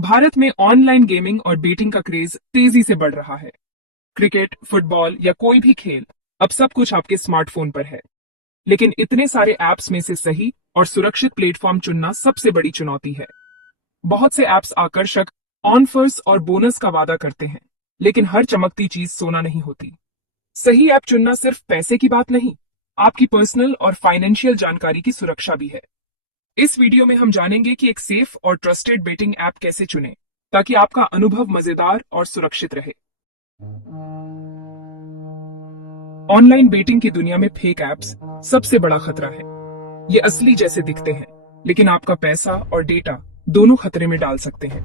भारत में online gaming और betting का क्रेज तेजी से बढ़ रहा है। क्रिकेट, फुटबॉल या कोई भी खेल, अब सब कुछ आपके स्मार्टफोन पर है। लेकिन इतने सारे ऐप्स में से सही और सुरक्षित प्लेटफॉर्म चुनना सबसे बड़ी चुनौती है। बहुत से ऐप्स आकर्षक ऑफर्स और बोनस का वादा करते हैं, लेकिन हर चमकती चीज सोना नहीं होती। सही ऐप चुनना सिर्फ पैसे की बात नहीं, आपकी पर्सनल और फाइनेंशियल जानकारी की सुरक्षा भी है। इस वीडियो में हम जानेंगे कि एक सेफ और ट्रस्टेड बेटिंग ऐप कैसे चुनें, ताकि आपका अनुभव मजेदार और सुरक्षित रहे। ऑनलाइन बेटिंग की दुनिया में फेक ऐप्स सबसे बड़ा खतरा है। ये असली जैसे दिखते हैं, लेकिन आपका पैसा और डेटा दोनों खतरे में डाल सकते हैं।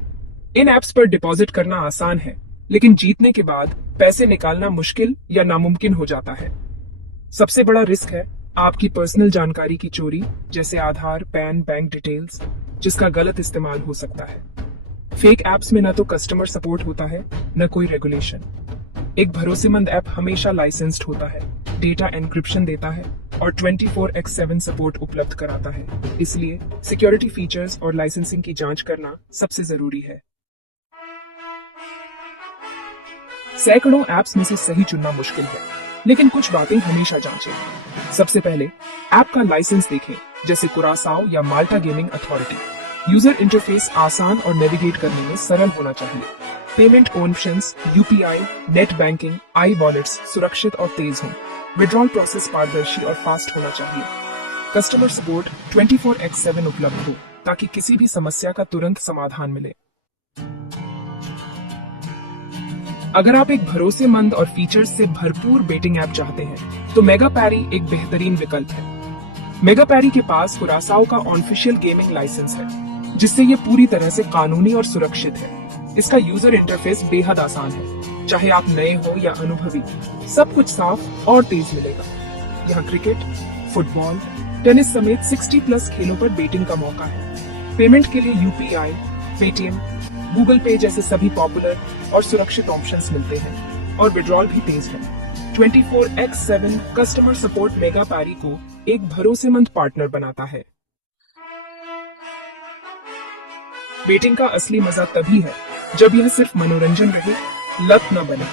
इन ऐप्स पर डिपॉजिट करना आसान है, लेकिन जीतने के बाद पैसे निकालना मुश्किल या नामुमकिन हो जाता है। सबसे बड़ा रिस्क है आपकी पर्सनल जानकारी की चोरी, जैसे आधार, पैन, बैंक डिटेल्स, जिसका गलत इस्तेमाल हो सकता है। फेक ऐप्स में न तो कस्टमर सपोर्ट होता है, न कोई रेगुलेशन। एक भरोसेमंद ऐप हमेशा लाइसेंस्ड होता है, डेटा एन्क्रिप्शन देता है और 24x7 सपोर्ट उपलब्ध कराता है। इसलिए सिक्योरिटी फीचर्स और लाइसेंसिंग की जांच करना सबसे जरूरी है। सैकड़ों ऐप्स में से सही चुनना मुश्किल है, लेकिन कुछ बातें हमेशा जांचें। सबसे पहले ऐप का लाइसेंस देखें, जैसे कुरासाओ या Malta gaming authority. User interface आसान और नेविगेट करने में सरल होना चाहिए। Payment options, UPI, net banking, e wallets सुरक्षित और तेज हों। विड्रॉल प्रोसेस पारदर्शी और फास्ट होना चाहिए। कस्टमर सपोर्ट 24x7 उपलब्ध हो, ताकि किसी भी समस्या का तुरंत समाधान मिले। अगर आप एक भरोसेमंद और फीचर्स से भरपूर बेटिंग ऐप चाहते हैं, तो मेगापैरी एक बेहतरीन विकल्प है। मेगापैरी के पास कुरासाओ का ऑफिशियल गेमिंग लाइसेंस है, जिससे ये पूरी तरह से कानूनी और सुरक्षित है। इसका यूजर इंटरफेस बेहद आसान है। चाहे आप नए हो या अनुभवी, सब कुछ साफ और तेज मिलेगा। यहाँ क्रिकेट, फुटबॉल, टेनिस समेत 60+ खेलों पर बेटिंग का मौका है। पेमेंट के लिए यूपीआई, पेटीएम, गूगल पे जैसे सभी पॉपुलर और सुरक्षित ऑप्शंस मिलते हैं, और विड्रॉल भी तेज है। 24x7 कस्टमर सपोर्ट मेगापैरी को एक भरोसेमंद पार्टनर बनाता है। बेटिंग का असली मजा तभी है जब यह सिर्फ मनोरंजन रहे, लत न बने।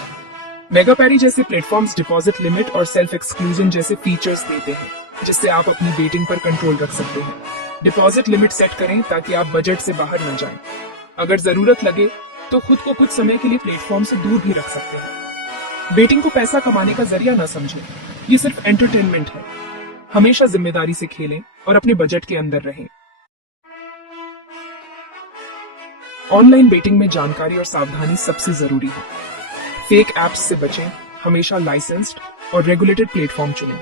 मेगापैरी जैसे प्लेटफॉर्म्स डिपॉजिट लिमिट और सेल्फ एक्सक्लूजन जैसे फीचर्स देते हैं, जिससे आप अपनी बेटिंग पर कंट्रोल रख सकते हैं। डिपॉजिट लिमिट सेट करें ताकि आप बजट से बाहर न जाएं। अगर जरूरत लगे तो खुद को कुछ समय के लिए प्लेटफॉर्म से दूर भी रख सकते हैं। बेटिंग को पैसा कमाने का जरिया न समझें, ये सिर्फ एंटरटेनमेंट है। हमेशा जिम्मेदारी से खेलें और अपने बजट के अंदर रहें। ऑनलाइन बेटिंग में जानकारी और सावधानी सबसे जरूरी है। फेक ऐप्स से बचें, हमेशा लाइसेंस्ड और रेगुलेटेड प्लेटफॉर्म चुनें।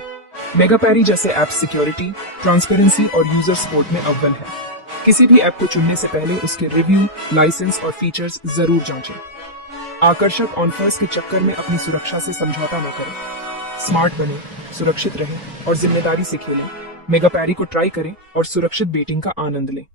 मेगापैरी जैसे ऐप सिक्योरिटी, ट्रांसपेरेंसी और यूजर सपोर्ट में अव्वल है। किसी भी ऐप को चुनने से पहले उसके रिव्यू, लाइसेंस और फीचर्स जरूर जांचें। आकर्षक ऑफर्स के चक्कर में अपनी सुरक्षा से समझौता न करें। स्मार्ट बने, सुरक्षित रहें और जिम्मेदारी से खेलें। मेगापैरी को ट्राई करें और सुरक्षित बेटिंग का आनंद लें।